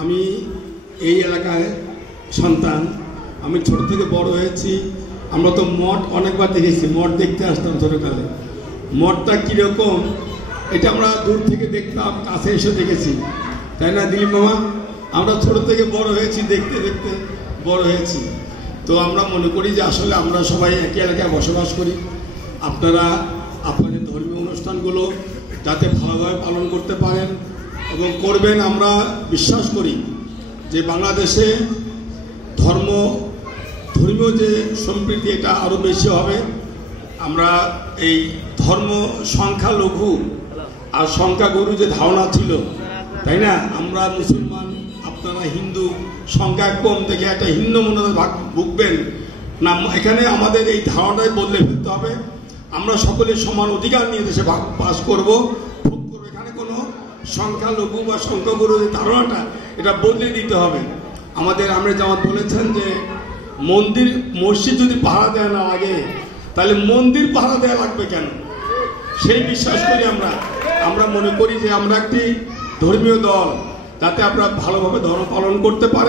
আমি এই এলাকায় সন্তান, আমি ছোট থেকে বড় হয়েছি। আমরা তো মঠ অনেকবার দেখেছি, মঠ দেখতে আসতাম ছোটকালে। মঠটা কীরকম এটা আমরা দূর থেকে দেখতাম, কাছে এসে দেখেছি, তাই না দিলীপ মামা? আমরা ছোট থেকে বড় হয়েছি, দেখতে দেখতে বড় হয়েছি। তো আমরা মনে করি যে আসলে আমরা সবাই একই এলাকায় বসবাস করি। আপনারা আপনাদের ধর্মীয় অনুষ্ঠানগুলো যাতে ভালোভাবে পালন করতে পারেন এবং করবেন। আমরা বিশ্বাস করি যে বাংলাদেশে ধর্মীয় যে সম্প্রীতি এটা আরও বেশি হবে। আমরা এই ধর্ম সংখ্যালঘু আর সংখ্যাগুরু যে ধারণা ছিল, তাই না? আমরা মুসলমান, আপনারা হিন্দু, সংখ্যা কম থেকে একটা হিন্দু মনে ভাগ ভুগবেন না। এখানে আমাদের এই ধারণাটাই বদলে ফেলতে হবে। আমরা সকলে সমান অধিকার নিয়ে দেশে বাস করব, ভোগ করবো। এখানে কোনো সংখ্যালঘু বা সংখ্যাগুরু যে ধারণাটা এটা বদলে দিতে হবে আমাদের। আমরা যেমন বলেছেন যে মসজিদ যদি পাহারা দেয় না লাগে, তাহলে মন্দির পাহারা দেওয়া লাগবে কেন? সেই বিশ্বাস করি আমরা মনে করি যে আমরা একটি ধর্মীয় দল, যাতে আমরা ভালোভাবে ধর্ম পালন করতে পারি।